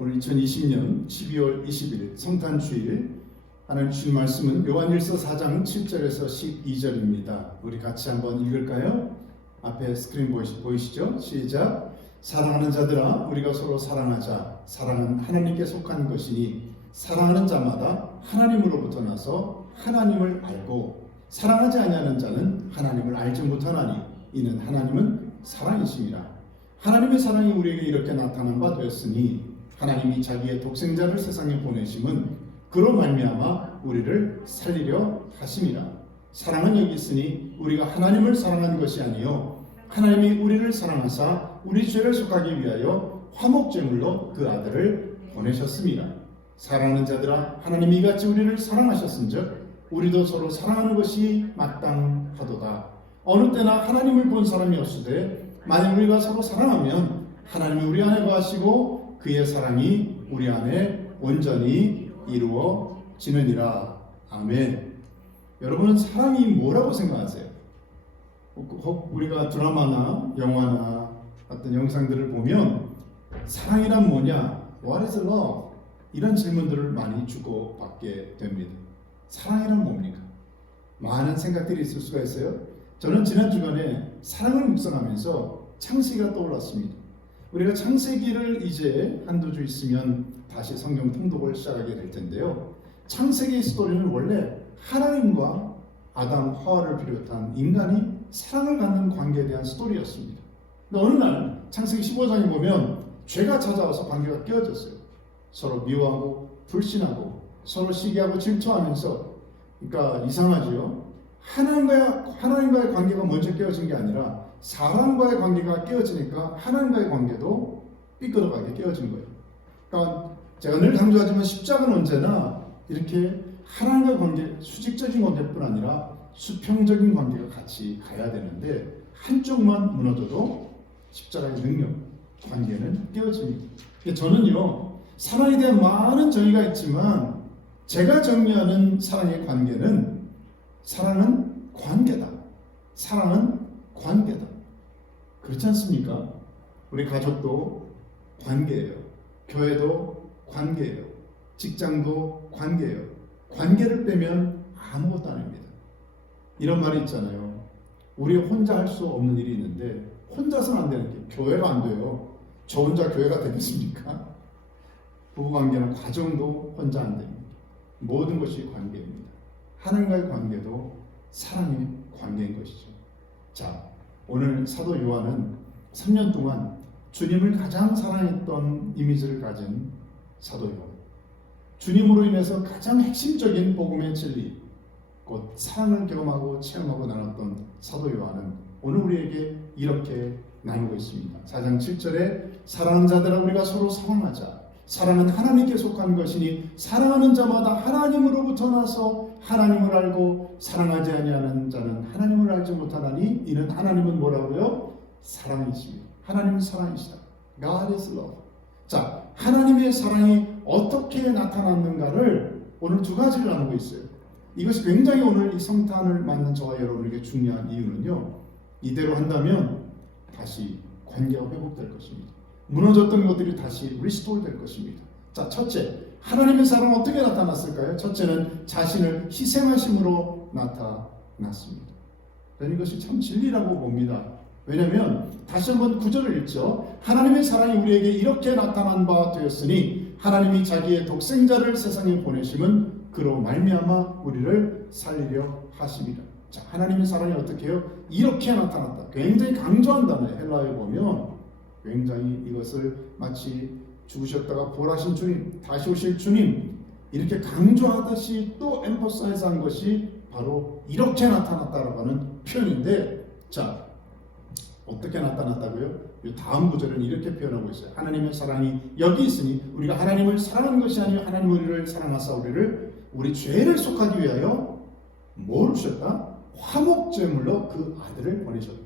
오늘 2020년 12월 20일 성탄주일 하나님 주신 말씀은 요한일서 4장 7절에서 12절입니다. 우리 같이 한번 읽을까요? 앞에 스크린 보이시죠? 시작! 사랑하는 자들아 우리가 서로 사랑하자. 사랑은 하나님께 속한 것이니 사랑하는 자마다 하나님으로부터 나서 하나님을 알고 사랑하지 아니하는 자는 하나님을 알지 못하나니 이는 하나님은 사랑이심이라. 하나님의 사랑이 우리에게 이렇게 나타난 바 되었으니 하나님이 자기의 독생자를 세상에 보내심은 그로 말미암아 우리를 살리려 하심이라. 사랑은 여기 있으니 우리가 하나님을 사랑한 것이 아니요 하나님이 우리를 사랑하사 우리 죄를 속하기 위하여 화목제물로 그 아들을 보내셨습니다. 사랑하는 자들아 하나님이 이같이 우리를 사랑하셨은즉 우리도 서로 사랑하는 것이 마땅하도다. 어느 때나 하나님을 본 사람이 없으되 만약 우리가 서로 사랑하면 하나님이 우리 안에 거하시고 그의 사랑이 우리 안에 온전히 이루어지느니라. 아멘. 여러분은 사랑이 뭐라고 생각하세요? 우리가 드라마나 영화나 어떤 영상들을 보면 사랑이란 뭐냐? What is love? 이런 질문들을 많이 주고받게 됩니다. 사랑이란 뭡니까? 많은 생각들이 있을 수가 있어요. 저는 지난 주간에 사랑을 묵상하면서 창세기가 떠올랐습니다. 우리가 창세기를 이제 한두 주 있으면 다시 성경 통독을 시작하게 될 텐데요. 창세기의 스토리는 원래 하나님과 아담, 하와를 비롯한 인간이 사랑을 갖는 관계에 대한 스토리였습니다. 근데 어느 날 창세기 15장에 보면 죄가 찾아와서 관계가 깨어졌어요. 서로 미워하고 불신하고 서로 시기하고 질투하면서, 그러니까 이상하지요. 하나님과의 관계가 먼저 깨어진 게 아니라 사람과의 관계가 깨어지니까 하나님과의 관계도 삐뚤어가게 깨어진 거예요. 그러니까 제가 늘 강조하지만 십자가는 언제나 이렇게 하나님과의 관계, 수직적인 관계뿐 아니라 수평적인 관계가 같이 가야 되는데 한쪽만 무너져도 십자가의 능력, 관계는 깨어집니다. 저는요, 사랑에 대한 많은 정의가 있지만 제가 정의하는 사랑의 관계는 사랑은 관계다. 사랑은 관계다. 그렇지 않습니까? 우리 가족도 관계예요. 교회도 관계예요. 직장도 관계예요. 관계를 빼면 아무것도 아닙니다. 이런 말이 있잖아요. 우리 혼자 할 수 없는 일이 있는데 혼자서는 안 되는 게 교회가 안 돼요. 저 혼자 교회가 되겠습니까? 부부관계나 가정도 혼자 안 됩니다. 모든 것이 관계입니다. 하나님과의 관계도 사랑의 관계인 것이죠. 자, 오늘 사도 요한은 3년 동안 주님을 가장 사랑했던 이미지를 가진 사도 요한, 주님으로 인해서 가장 핵심적인 복음의 진리, 곧 사랑을 경험하고 체험하고 나눴던 사도 요한은 오늘 우리에게 이렇게 나누고 있습니다. 4장 7절에 사랑하는 자들아 우리가 서로 사랑하자. 사랑은 하나님께 속한 것이니 사랑하는 자마다 하나님으로부터 나서 하나님을 알고 사랑하지 아니하는 자는 하나님을 알지 못하나니 이는 하나님은 뭐라고요? 사랑이십니다. 하나님은 사랑이시다. God is love. 자, 하나님의 사랑이 어떻게 나타났는가를 오늘 두 가지를 나누고 있어요. 이것이 굉장히 오늘 이 성탄을 맞는 저와 여러분에게 중요한 이유는요, 이대로 한다면 다시 관계가 회복될 것입니다. 무너졌던 것들이 다시 리스토어 될 것입니다. 자, 첫째, 하나님의 사랑은 어떻게 나타났을까요? 첫째는 자신을 희생하심으로 나타났습니다. 저는 이것이 참 진리라고 봅니다. 왜냐하면 다시 한번 9절을 읽죠. 하나님의 사랑이 우리에게 이렇게 나타난 바 되었으니 하나님이 자기의 독생자를 세상에 보내심은 그로 말미암아 우리를 살리려 하심이라. 자, 하나님의 사랑이 어떻게 해요? 이렇게 나타났다. 굉장히 강조한다네. 헬라어에 보면 굉장히 이것을 마치 죽으셨다가 부활하신 주님, 다시 오실 주님 이렇게 강조하듯이 또 엠퍼사이즈한 것이 바로 이렇게 나타났다라고 하는 표현인데, 자, 어떻게 나타났다고요? 이 다음 구절은 이렇게 표현하고 있어요. 하나님의 사랑이 여기 있으니 우리가 하나님을 사랑하는 것이 아니요 하나님 우리를 사랑하사 우리 죄를 속하기 위하여 뭘 주셨다? 화목제물로 그 아들을 보내셨다.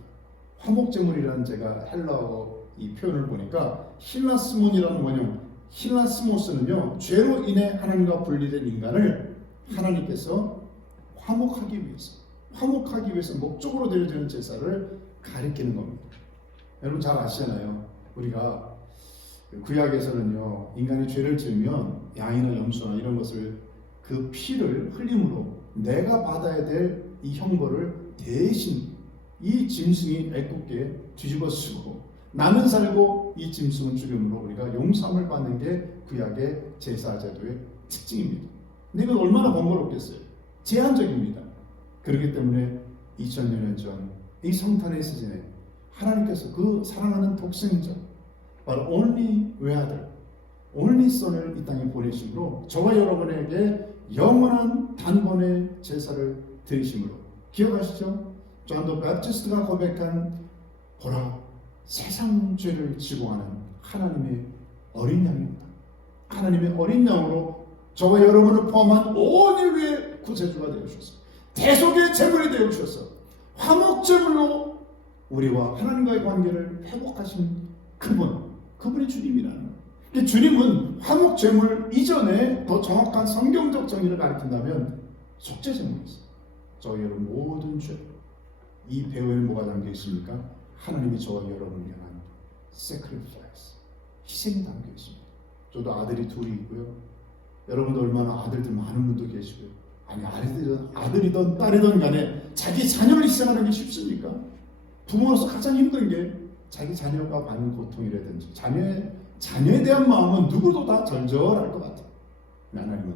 화목제물이라는 제가 헬라어 이 표현을 보니까 힐라스몬이라는 원형, 힐라스모스는요 죄로 인해 하나님과 분리된 인간을 하나님께서 화목하기 위해서 목적으로 드려지는 제사를 가리키는 겁니다. 여러분 잘 아시잖아요. 우리가 구약에서는요, 인간이 죄를 지으면 양이나 염소나 이런 것을 그 피를 흘림으로 내가 받아야 될 이 형벌을 대신 이 짐승이 애꿎게 뒤집어 쓰고 나는 살고 이 짐승은 죽음으로 우리가 용서함을 받는 게 구약의 제사 제도의 특징입니다. 근데 이건 얼마나 번거롭겠어요. 제한적입니다. 그렇기 때문에 2000년 전 이 성탄의 시즌에 하나님께서 그 사랑하는 독생자 바로 only 외아들 only son을 이 땅에 보내심으로 저와 여러분에게 영원한 단번의 제사를 드리심으로 기억하시죠? 존 더 배프티스트가 고백한 보라 세상 죄를 지고 하는 하나님의 어린 양입니다. 하나님의 어린 양으로 저와 여러분을 포함한 온 인류의 구세주가 되어주셔서 대속의 제물이 되어주셔서 화목제물로 우리와 하나님과의 관계를 회복하신 그분이 주님이라는 거예요. 주님은 화목제물 이전에 더 정확한 성경적 정의를 가리킨다면 속죄제물이었어요. 저희 여러분 모든 죄, 이 배후에는 뭐가 담겨 있습니까? 하나님이 저와 여러분을 향한 sacrifice, 희생이 담겨 있습니다. 저도 아들이 둘이 있고요. 여러분도 얼마나 아들들 많은 분도 계시고요. 아니 아들이든 딸이든 간에 자기 자녀를 희생하는 게 쉽습니까? 부모로서 가장 힘든 게 자기 자녀가 받는 고통이라든지 자녀에 대한 마음은 누구도 다 절절할 것 같아요. 하나님은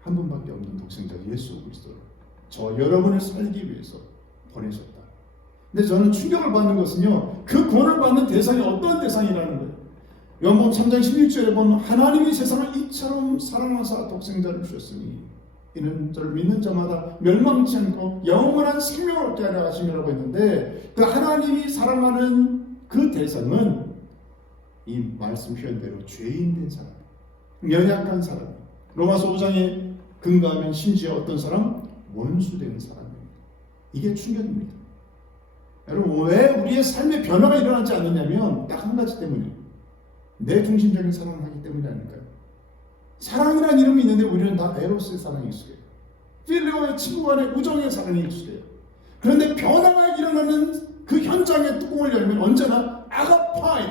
한 분밖에 없는 독생자 예수 그리스도를 저 여러분을 살기 위해서 보내셨다. 근데 저는 충격을 받는 것은요, 그 구원을 받는 대상이 어떤 대상이라는 거예요. 요한복음 3장 16절에 보면 하나님이 세상을 이처럼 사랑하사 독생자를 주셨으니 이는 저를 믿는 자마다 멸망치 않고 영원한 생명을 얻게 하려 하심이라고 했는데, 그 하나님이 사랑하는 그 대상은 이 말씀 표현대로 죄인된 사람, 연약한 사람, 로마서 5장에 근거하면 심지어 어떤 사람? 원수된 사람입니다. 이게 충격입니다. 여러분, 왜 우리의 삶의 변화가 일어나지 않느냐면 딱 한 가지 때문이에요. 내 중심적인 사랑을 하기 때문이 아닐까요? 사랑이라는 이름이 있는데 우리는 다 에로스의 사랑이 익숙해요. 필리오의 친구 간의 우정의 사랑이 익숙해요. 그런데 변화가 일어나는 그 현장의 뚜껑을 열면 언제나 아가파이,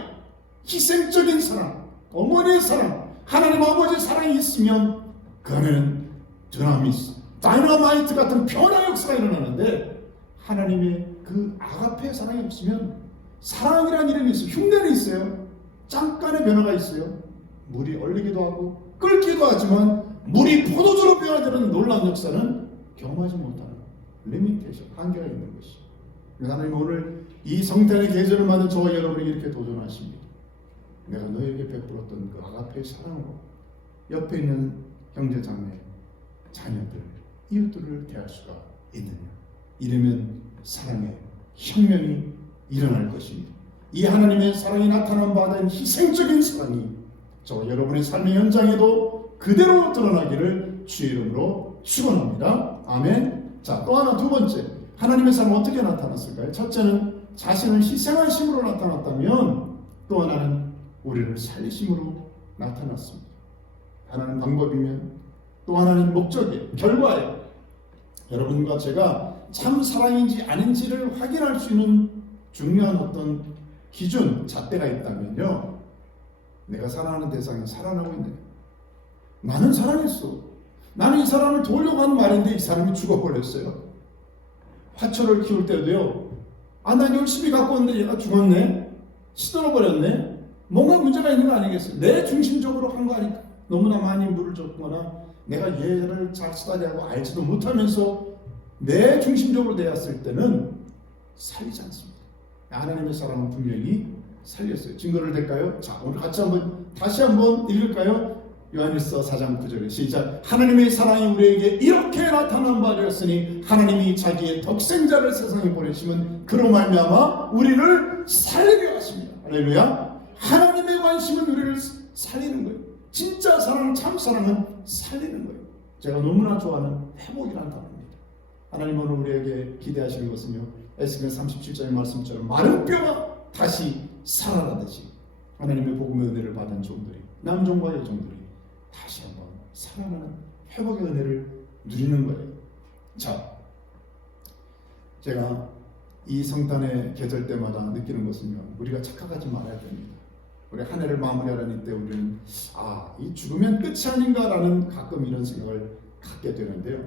희생적인 사랑, 어머니의 사랑, 하나님 아버지의 사랑이 있으면 그 안에는 드라미스, 다이너마이트 같은 변화 역사가 일어나는데, 하나님의 그 아가페의 사랑이 없으면 사랑이라는 이름이 있어요. 흉내는 있어요. 잠깐의 변화가 있어요. 물이 얼리기도 하고 끓기도 하지만 물이 포도주로 변화되는 놀라운 역사는 경험하지 못하는 리미테이션, 한계가 있는 것이. 하나님 오늘 이 성탄의 계절을 맞는 저와 여러분에게 이렇게 도전하십니다. 내가 너에게 베풀었던 그 아가페의 사랑으로 옆에 있는 형제 자매, 자녀들, 이웃들을 대할 수가 있느냐. 이러면 사랑의 혁명이 일어날 것입니다. 이 하나님의 사랑이 나타난 바 된 희생적인 사랑이 저 여러분의 삶의 현장에도 그대로 드러나기를 주의 이름으로 축원합니다. 아멘. 자, 또 하나 두 번째, 하나님의 사랑은 어떻게 나타났을까요? 첫째는 자신을 희생하심으로 나타났다면, 또 하나는 우리를 살리심으로 나타났습니다. 하나는 방법이면 또 하나는 목적이에요. 결과예요. 여러분과 제가 참 사랑인지 아닌지를 확인할 수 있는 중요한 어떤 기준, 잣대가 있다면요, 내가 사랑하는 대상이 살아나고 있느냐. 나는 사랑했어. 나는 이 사람을 도우려고 한 말인데 이 사람이 죽어버렸어요. 화초를 키울 때도요, 난 열심히 갖고 왔는데 얘가 죽었네, 시들어버렸네, 뭔가 문제가 있는 거 아니겠어요? 내 중심적으로 한 거 아닐까? 너무나 많이 물을 줬거나 내가 얘를 잘 쓰다리하고 알지도 못하면서 내 중심적으로 되었을 때는 살리지 않습니다. 하나님의 사랑은 분명히 살렸어요. 증거를 댈까요? 자, 오늘 다시 한번 읽을까요? 요한일서 4장 9절에 시작. 하나님의 사랑이 우리에게 이렇게 나타난 바 되었으니 하나님이 자기의 독생자를 세상에 보내시면 그로 말미암아 우리를 살리려 하십니다. 할렐루야. 하나님의 관심은 우리를 살리는 거예요. 진짜 사랑, 참 사랑은 살리는 거예요. 제가 너무나 좋아하는 회복이라는 단어입니다. 하나님 오늘 우리에게 기대하시는 것은요, 에스겔 37장의 말씀처럼 마른 뼈가 다시 살아나듯이 하나님의 복음의 은혜를 받은 종들이, 남종과 여종들이 다시 한번 살아나는 회복의 은혜를 누리는 거예요. 자, 제가 이 성탄의 계절 때마다 느끼는 것은요, 우리가 착각하지 말아야 됩니다. 우리 한 해를 마무리하는 이때 우리는 이 죽으면 끝이 아닌가라는 가끔 이런 생각을 갖게 되는데요.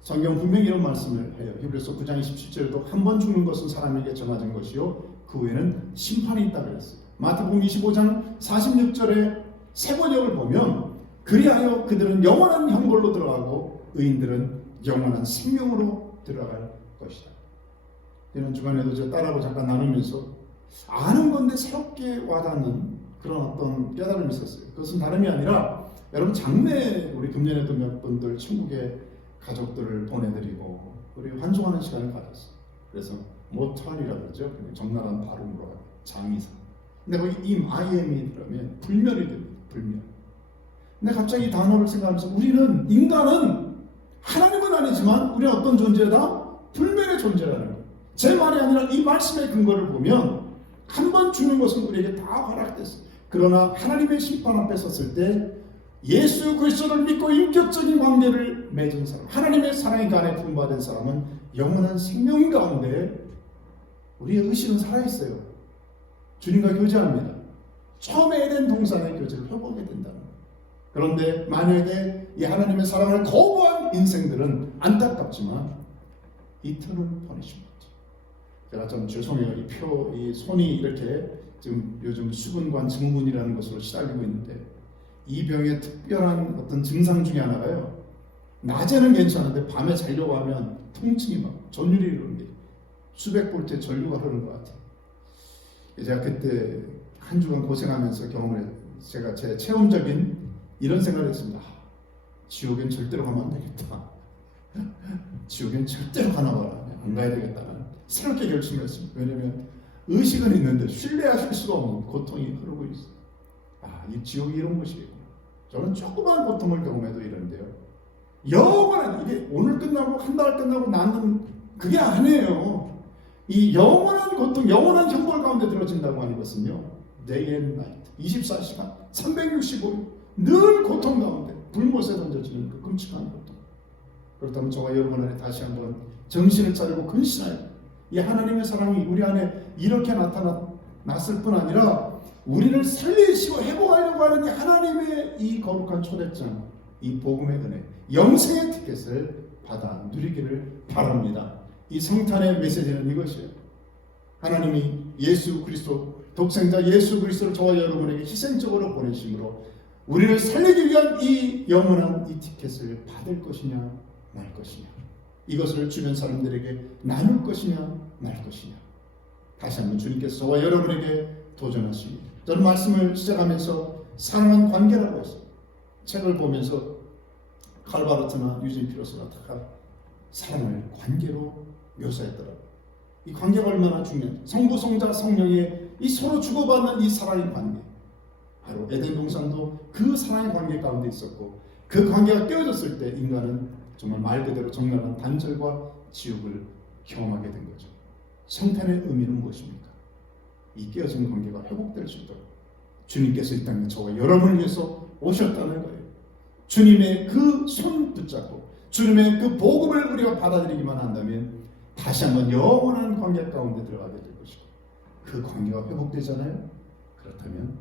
성경 분명히 이런 말씀을 해요. 히브리서 9장 27절에도 한 번 죽는 것은 사람에게 정해진 것이요 그 후에는 심판이 있다 그랬어요. 마태복음 25장 46절에 세 번역을 보면 그리하여 그들은 영원한 형벌로 들어가고 의인들은 영원한 생명으로 들어갈 것이다. 이런 주간에도 저 딸하고 잠깐 나누면서 아는 건데 새롭게 와닿는 그런 어떤 깨달음이 있었어요. 그것은 다름이 아니라 여러분 장래 우리 금년에도 몇 분들 천국에 가족들을 보내드리고 우리 환송하는 시간을 가졌어요. 그래서 모탈이라고 그러죠. 적나라한 발음으로 장의사. 근데 거기 IM이 들어가면 불멸이 됩니다. 불멸. 근데 갑자기 이 단어를 생각하면서 우리는 인간은 하나님은 아니지만 우리는 어떤 존재다? 불멸의 존재라는 거예요. 제 말이 아니라 이 말씀의 근거를 보면 한 번 죽는 것은 우리에게 다 허락됐어요. 그러나 하나님의 심판 앞에 섰을 때 예수 그리스도를 믿고 인격적인 관계를 맺은 사람, 하나님의 사랑의 간에 부름받은 사람은 영원한 생명 가운데 우리의 의식은 살아있어요. 주님과 교제합니다. 처음에 에덴 동산의 교제를 회복하게 된다는 거예요. 그런데 만약에 이 하나님의 사랑을 거부한 인생들은 안타깝지만 이틀을 보내십니다. 제가 좀 죄송해요. 이 손이 이렇게 지금 요즘 수분관 증후군이라는 것으로 시달리고 있는데 이 병의 특별한 어떤 증상 중에 하나가요. 낮에는 괜찮은데 밤에 자려고 하면 통증이 막 전율이 이러는 게 수백 볼트의 전류가 흐르는 것 같아요. 제가 그때 한 주간 고생하면서 경험을 제가 제 체험적인 이런 생각을 했습니다. 지옥엔 절대로 가면 안 되겠다. 지옥엔 절대로 가나 봐라. 안 가야 되겠다는 새롭게 결심을 했습니다. 왜냐하면 의식은 있는데 신뢰하실 수가 없는 고통이 흐르고 있어요. 이 지옥이 이런 것이겠구나. 저는 조그만 고통을 경험해도 이런데요. 영원한 이게 오늘 끝나고 한 달 끝나고 나는 그게 아니에요. 이 영원한 고통, 영원한 형벌 가운데 들어진다고 하는 것은요. Day and night, 24시간, 365일 늘 고통 가운데 불못에 던져지는 그 끔찍한 고통. 그렇다면 저와 여러분 안에 다시 한번 정신을 차리고 근신하여 이 하나님의 사랑이 우리 안에 이렇게 나타났을 뿐 아니라 우리를 살리시고 회복하려고 하는 이 하나님의 이 거룩한 초대장, 이 복음의 은혜, 영생의 티켓을 받아 누리기를 바랍니다. 이 성탄의 메시지는 이것이에요. 하나님이 예수 그리스도, 독생자 예수 그리스도를 저와 여러분에게 희생적으로 보내심으로 우리를 살리기 위한 이 영원한 이 티켓을 받을 것이냐 말 것이냐, 이것을 주변 사람들에게 나눌 것이냐 말 것이냐, 다시 한번 주님께서 저와 여러분에게 도전하십니다. 저는 말씀을 시작하면서 사랑한 관계라고 했어요. 책을 보면서 칼바르트나 유진 피러스나 다 사랑을 관계로 묘사했더라고요. 이 관계가 얼마나 중요한, 성부, 성자, 성령의 이 서로 주고받는 이 사랑의 관계, 바로 에덴 동산도 그 사랑의 관계 가운데 있었고, 그 관계가 깨어졌을 때 인간은 정말 말 그대로 적나라한 단절과 지옥을 경험하게 된 거죠. 성탄의 의미는 무엇입니까? 이 깨어진 관계가 회복될 수 있도록 주님께서 이 땅에 저와 여러분을 위해서 오셨다는 거예요. 주님의 그 손 붙잡고 주님의 그 복음을 우리가 받아들이기만 한다면 다시 한번 영원한 관계 가운데 들어가게 될 것이고, 그 관계가 회복되잖아요. 그렇다면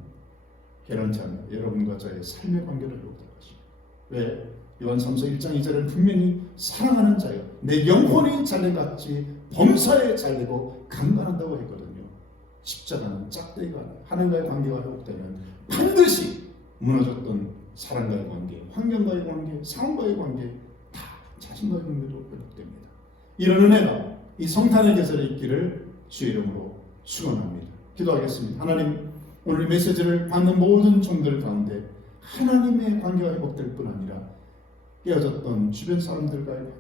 개런티하며 여러분과 저의 삶의 관계를 회복될 것입니다. 왜? 요한 3서 1장 2절은 분명히 사랑하는 자여 내 영혼이 잘래같이 범사에 잘리고 강간한다고 했거든요. 십자가는 짝대기가 아니라 하나님과의 관계가 회복되면 반드시 무너졌던 사람과의 관계, 환경과의 관계, 상황과의 관계, 다 자신과의 관계도 회복됩니다. 이런 은혜가 이 성탄의 계절에 있기를 주의 이름으로 축원합니다. 기도하겠습니다. 하나님, 오늘 이 메시지를 받는 모든 종들 가운데 하나님의 관계가 회복될 뿐 아니라 깨어졌던 주변 사람들과의 관계,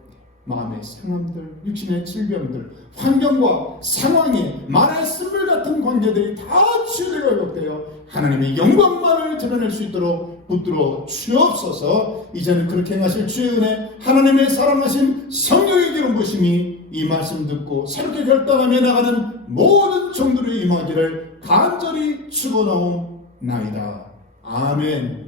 마음의 상함들, 육신의 질병들, 환경과 상황에 말할 쓴물 같은 관계들이 다 치유되고 회복되어 하나님의 영광만을 드러낼 수 있도록 붙들어 주옵소서. 이제는 그렇게 행하실 주의 은혜, 하나님의 사랑하신 성령의 기름 부으심이 이 말씀 듣고 새롭게 결단하며 나가는 모든 종들의 임하기를 간절히 축원하옵나이다. 아멘.